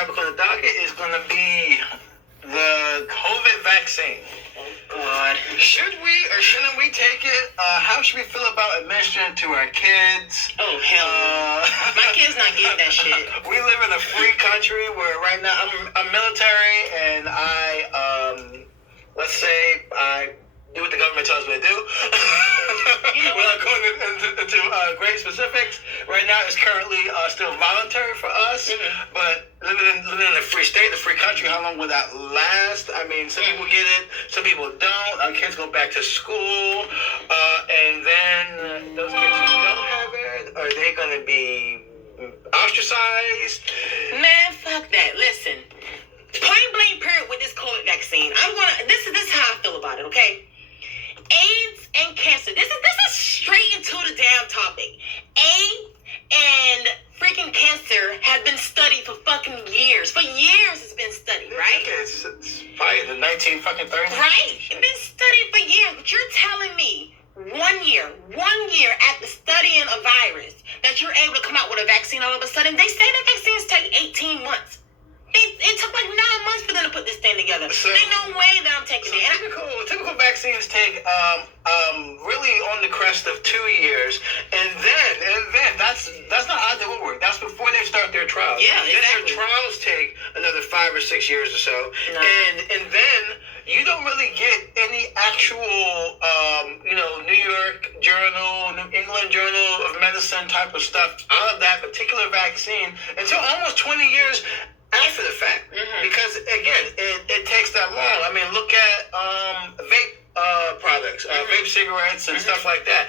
topic on the docket is going to be the COVID vaccine. God. Should we or shouldn't we take it? How should we feel about administering it to our kids? Oh, hell no. My kid's not getting that shit. We live in a free country where right now I'm military and I, let's say I do what the government tells me to do. Without going into great specifics, right now it's currently still voluntary for us, but living in a free state, a free country, how long will that last? I mean, some people get it, some people don't. Our kids go back to school, and then those kids who don't have it, are they going to be ostracized? Man, fuck that. Listen, plain blank period with this COVID vaccine. This is how I feel about it, okay? AIDS and cancer. This is straight into the damn topic. AIDS and freaking cancer have been studied for fucking years. For years it's been studied, right? It's probably the 1930s. Right? It's been studied for years. But you're telling me 1 year after studying a virus that you're able to come out with a vaccine all of a sudden. They say that vaccines take 18 months. It took like 9 months for them to put this thing together. So, ain't no way that I'm taking it. Typical vaccines take really on the crest of 2 years, and then that's not out the woodwork. That's before they start their trials. Yeah, exactly. Then their trials take another 5 or 6 years or so, no. and then you don't really get any actual New York Journal, New England Journal of Medicine type of stuff out of that particular vaccine until almost 20 years after the fact, because again, it takes that long. I mean, look at vape products, vape cigarettes and stuff like that.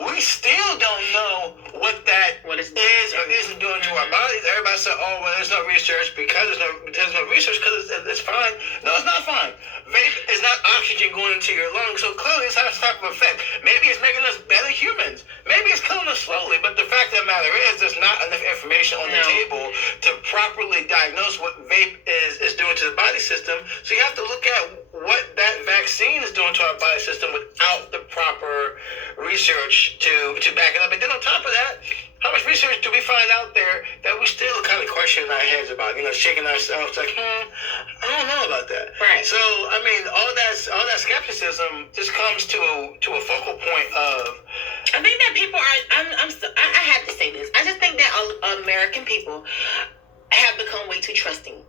We still don't know what that is or isn't doing to our bodies. Everybody said, "Oh, well, there's no research because there's no research because it's fine." No, it's not fine. Vape is not oxygen going into your lungs, so clearly it's has some type of effect. Maybe it's making us better humans. Maybe it's killing us slowly. But the fact of the matter is, there's not enough information on the table to properly diagnose what vape is doing to the body system. So you have to look at what that vaccine is doing to our body system without the proper research to back it up. And then on top of that, how much research do we find out there that we still kind of question in our heads about? Shaking ourselves like, I don't know about that. Right. So I mean, all that skepticism just comes to a focal point of. I think that people are. I have to say this. I just think that American people have become way too trusting.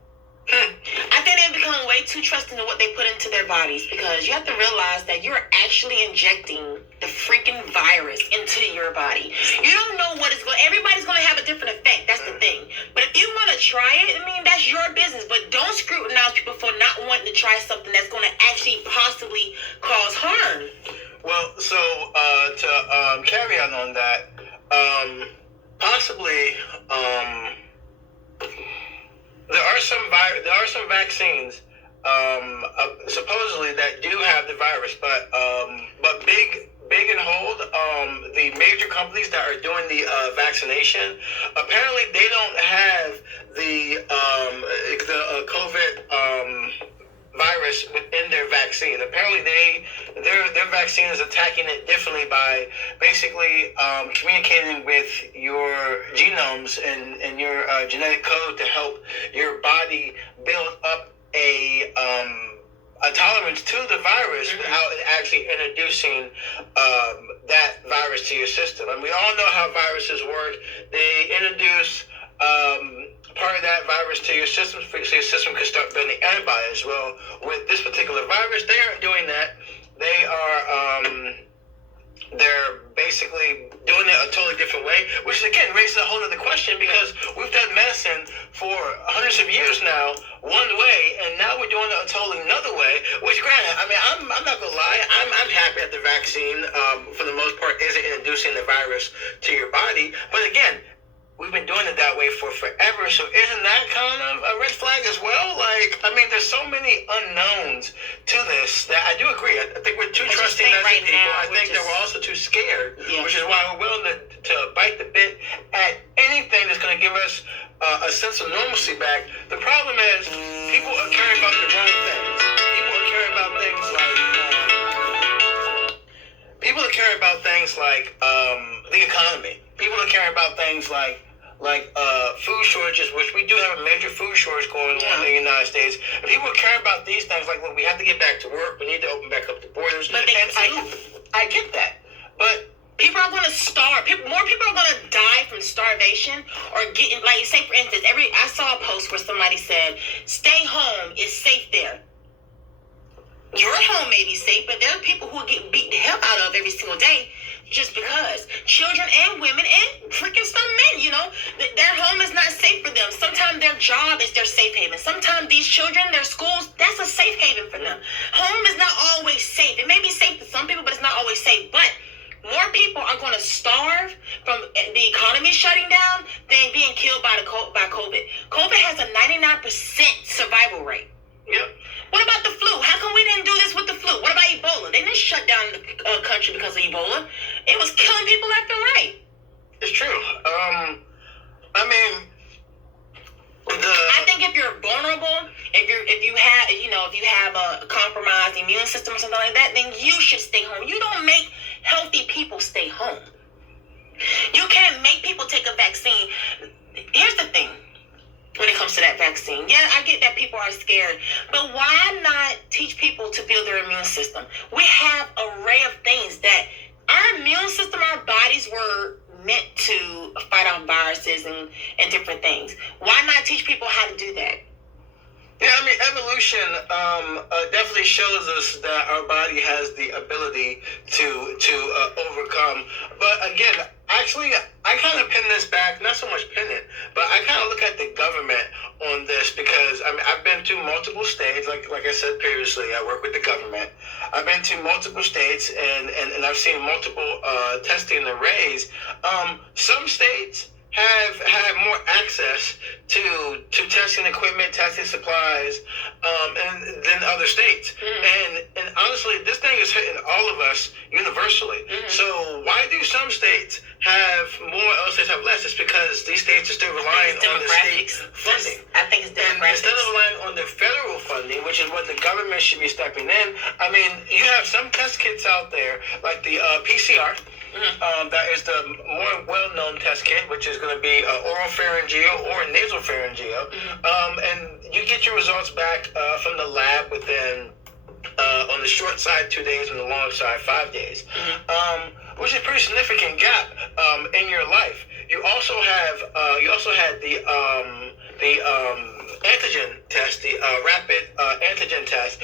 I think they've become way too trusting of what they put into their bodies, because you have to realize that you're actually injecting the freaking virus into your body. You don't know what it's going. Everybody's going to have a different effect. That's the thing. But if you want to try it, I mean, that's your business. But don't scrutinize people for not wanting to try something that's going to actually possibly cause harm. Well, so to carry on that, possibly. There are some vaccines supposedly that do have the virus, but big and hold, the major companies that are doing the vaccination, apparently they don't have the COVID virus within their vaccine. Apparently their vaccine is attacking it differently by basically communicating with your genomes and your genetic code to help your body build up a tolerance to the virus without it actually introducing that virus to your system. And we all know how viruses work. They introduce part of that virus to your system, so your system can start building antibodies. Well, with this particular virus, they aren't doing that. They are they're basically doing it a totally different way, which again raises a whole other question, because we've done medicine for hundreds of years now one way, and now we're doing it a totally another way. Which, granted, I mean, I'm not gonna lie, I'm happy that the vaccine, for the most part, isn't introducing the virus to your body. But again, we've been doing it that way for forever, so isn't that kind of a red flag as well? Like, I mean, there's so many unknowns to this that I do agree. I think we're too trusting as people. I think that we're also too scared, which is why we're willing to bite the bit at anything that's going to give us a sense of normalcy back. The problem is people are caring about the wrong things. People are caring about things like the economy. People are caring about things like food shortages, which we do have a major food shortage going on in the United States. And people care about these things, like, look, we have to get back to work. We need to open back up the borders. But I get that. But people are going to starve. More people are going to die from starvation or getting, like, say, for instance, I saw a post where somebody said, stay home, it's safe there. Your home may be safe, but there are people who get beat the hell out of every single day just because. Children and women and freaking some men, their home is not safe for them. Sometimes their job is their safe haven. Sometimes these children, their schools, that's a safe haven for them. Home is not always safe. It may be safe to some people, but it's not always safe. But more people are going to starve from the economy shutting down than being killed by COVID. COVID has a 99% survival rate. Yep. What about the flu? How come we didn't do this with the flu? What about Ebola? They didn't shut down the country because of Ebola. It was killing people left and right. It's true. I think if you're vulnerable, if you have a compromised immune system or something like that, then you should stay home. You don't make healthy people stay home. You can't make people take a vaccine. Here's the thing. When it comes to that vaccine, yeah, I get that people are scared, but why not teach people to build their immune system? We have an array of things that our immune system, our bodies were meant to fight off viruses and different things. Why not teach people how to do that? Yeah, evolution definitely shows us that our body has the ability to overcome. But again, actually, I kind of pin this back, not so much pin it, but I kind of look at the government on this because I've been to multiple states, like I said previously, I work with the government. I've been to multiple states and I've seen multiple testing arrays. Some states have had more access to testing equipment, testing supplies, than other states. And honestly, this thing is hitting all of us universally. So why do some states have more, other states have less? It's because these states are still relying on the state funding. I think it's demographics. And instead of relying on the federal funding, which is what the government should be stepping in, you have some test kits out there, like the PCR. That is the more well-known test kit, which is going to be oropharyngeal or nasopharyngeal. And you get your results back from the lab within, on the short side, 2 days, and the long side, 5 days. Which is a pretty significant gap in your life. You also had the antigen test, the rapid antigen test.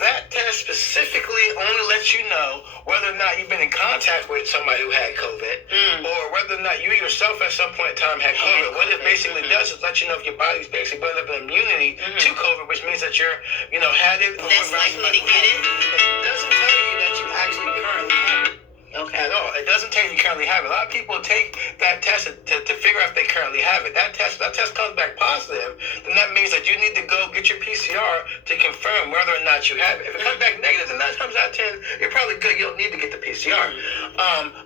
That test specifically only lets you know whether or not you've been in contact with somebody who had COVID, or whether or not you yourself at some point in time had COVID. What it basically does is let you know if your body's basically building up an immunity to COVID, which means that you're, had it. Less likely to get it. It doesn't tell you that you actually currently have it. Okay. At all. It doesn't tell you currently have it. A lot of people take that test to figure out if they currently have it. That test comes back positive, then that means that you need to go get your PCR to confirm whether or not you have it. If it comes back negative, then 9 times out of 10, you're probably good. You don't need to get the PCR.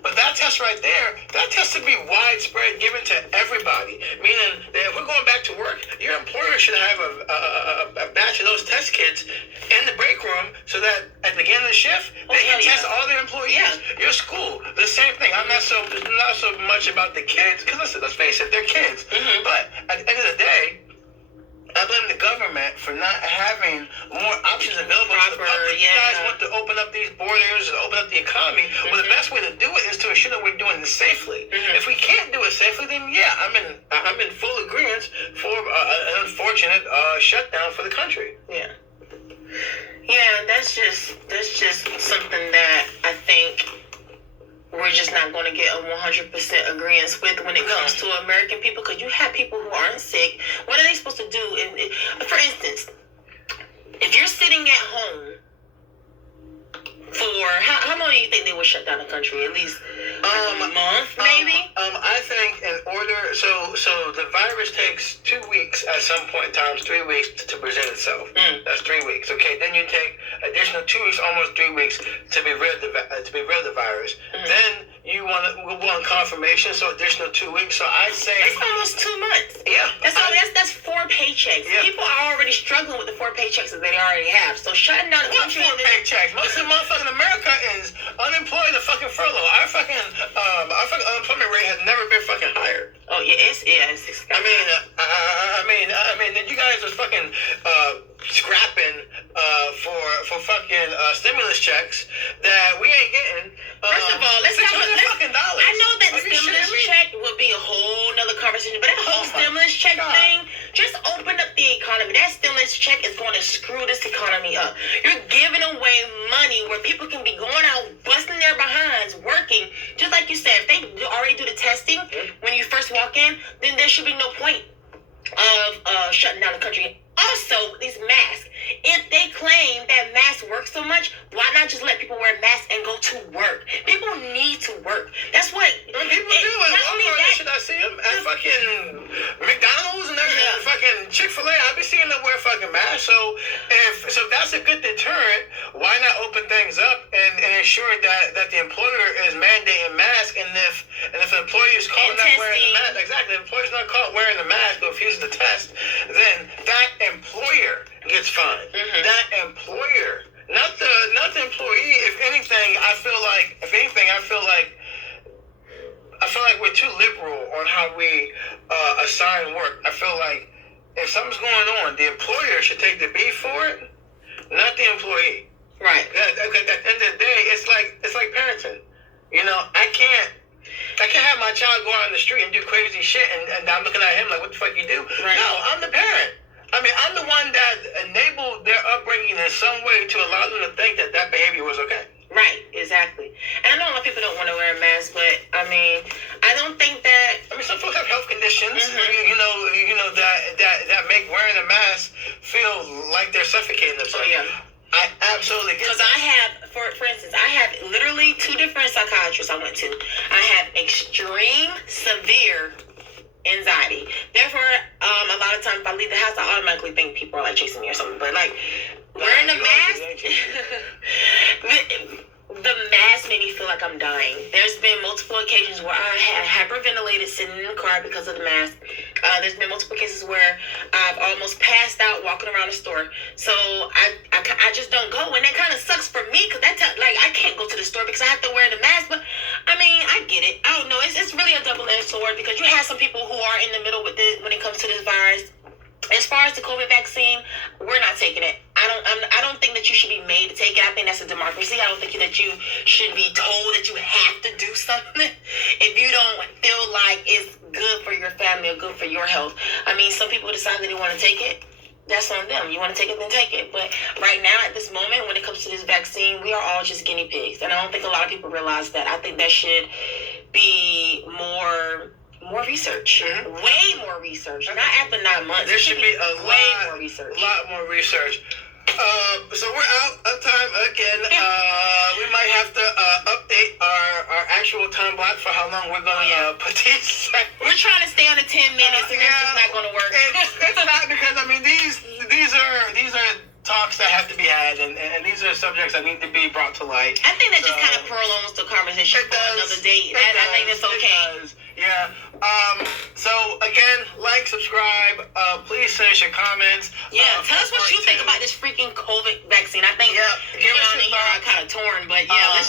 But that test right there, that test should be widespread, given to everybody. Meaning that if we're going back to work, your employer should have a batch of those test kits in the break room so that at the beginning of the shift, they can test all their employees. Your school, the same thing. I'm not so much about the kids, because let's face it, they're kids. But at the end of the day, I blame the government for not having more options available to the public. You guys want to open up these borders and open up the economy. Well, the best way to do it is to ensure that we're doing this safely. If we can't do it safely, then I'm in full agreement for an unfortunate shutdown for the country. Yeah, that's just something that I think we're just not going to get a 100% agreement with when it comes to American people, because you have people who aren't sick. What are they supposed to do? For instance, if you're sitting at home for how long do you think they would shut down the country? At least a month, maybe. I think in order, so the virus takes 2 weeks at some point in time, 3 weeks to present itself. That's 3 weeks. Okay, then you take additional 2 weeks, almost 3 weeks to be rid of the virus. Then you want confirmation, so additional 2 weeks. So I'd say that's almost 2 months. Yeah, that's 4 paychecks. Yeah. People are already struggling with the 4 paychecks that they already have. So shutting down the country. 4 paychecks? Most of the motherfucking America is unemployed or fucking furlough. Our fucking unemployment rate has never been fucking higher. Oh yeah, it's Yeah, it's I mean, you guys are fucking scrapping for fucking stimulus checks that we ain't getting. First of all, let's fucking dollars. I know that Are the you stimulus shitting me? check would be a whole nother conversation, but that whole stimulus check God. thing, just open up the economy. That stimulus check is going to screw this economy up. You're giving away money where people can be going out, busting their behinds, working. Just like you said, if they already do the testing when you first walk in, then there should be no point of shutting down the country. Also, these masks. If they claim that masks work so much, why not just let people wear masks and go to work? People need to work. That's what People do it. Not only that, Should I see them at fucking McDonald's and everything? Fucking Chick-fil-A. I be seeing them wear fucking masks. So if that's a good deterrent, why not open things up and ensure that the employer is mandating masks, and if an employee is caught not wearing the mask, exactly, the employee's not caught wearing the mask but refuses to test, then that employer gets fined. That employer, not the employee. If anything, I feel like we're too liberal on how we assign work. I feel like if something's going on, the employer should take the beat for it, not the employee. right. At the end of the day, it's like parenting. You know, I can't have my child go out in the street and do crazy shit, and I'm looking at him like, what the fuck you do? Right. No, I'm the parent. I mean, I'm the one that enabled their upbringing in some way to allow them to think that behavior was okay. Right, exactly. And I know a lot of people don't want to wear a mask, but I mean, I don't think that. I mean, some folks have health conditions, you know that make wearing a mask feel like they're suffocating themselves. Oh, yeah. I absolutely get Because I have, for instance, I have literally 2 different psychiatrists I went to. I have extreme, severe anxiety. Therefore, a lot of times if I leave the house, I automatically think people are like chasing me or something. But like wearing a mask, the mask made me feel like I'm dying. There's been multiple occasions where I had hyperventilated sitting in the car because of the mask. There's been multiple cases where I've almost passed out walking around the store. So I just don't go, and that kind of sucks for me because like I can't go to the store because I have to wear the mask. But I mean, I get it. I don't know. It's really a double-edged sword because you have some people who are in the middle with it when it comes to this virus. As far as the COVID vaccine, we're not taking it. I don't think that you should be made to take it. I think that's a democracy. I don't think that you should be told that you have to do something if you don't feel like it's good for your family or good for your health. I mean, some people decide that they want to take it. That's on them. You want to take it, then take it. But right now, at this moment, when it comes to this vaccine, we are all just guinea pigs. And I don't think a lot of people realize that. I think there should be more research. Way more research. Not after 9 months. There should be way more research. A lot more research. So we're out of time again. We might have to update our actual time block for how long we're going to put these. We're trying to stay on the 10 minutes, and it's just not going to work. It's not, because I mean these are talks that have to be had, and these are subjects that need to be brought to light. I think that just kind of prolongs the conversation for another date. I think that's okay. Yeah. So again, like, subscribe. Please send us your comments. Yeah, tell us what you think about this freaking COVID vaccine. I think give us on your here are thoughts. kind of torn, but yeah, let's